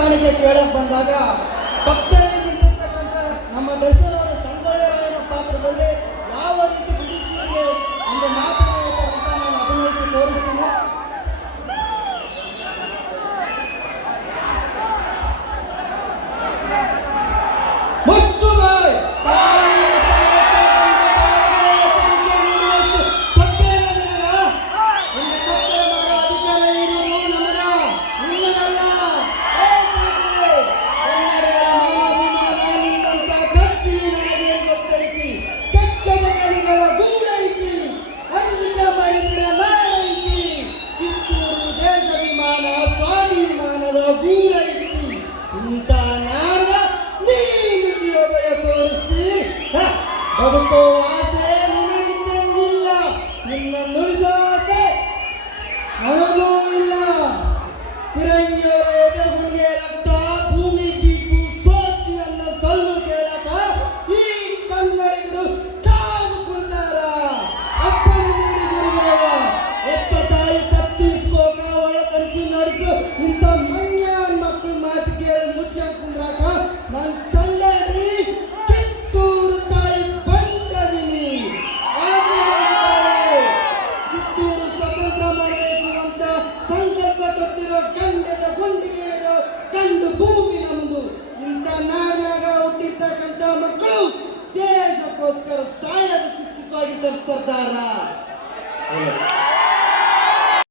ಪ್ರಾಣಿಗೆ ಕೇಳಕ್ ಬಂದಾಗ ಪಕ್ಕದಲ್ಲಿ ನಿಂತಿರ್ತಕ್ಕಂಥ ನಮ್ಮ ದರ್ಶನವರ ಸಂಗೊಳ್ಳೆರಾಯನ ಪಾತ್ರದಲ್ಲಿ ಬದುಕೋ ಆಸೆ ನಿನಗಿದ್ದಂಗಿಲ್ಲ ನಿನ್ನ ನುಡಿಸೋ ಆಸೆ. ನನಗೂ ಇಲ್ಲ. ಫಿರಂಗಿಯವರ ಕಂಡದ ಗುಂಡಿಗೆಯರೋ ಕಂಡು ಭೂಮಿ ನಮ್ಮದು ಇಂಥ ನಾಡಾಗ ಹುಟ್ಟಿರ್ತಕ್ಕಂಥ ಮಕ್ಕಳು ದೇಶಕ್ಕೋಸ್ಕರ ಸಾಯದ ಕುಚಿತವಾಗಿದ್ದರು ಸರ್ದಾರ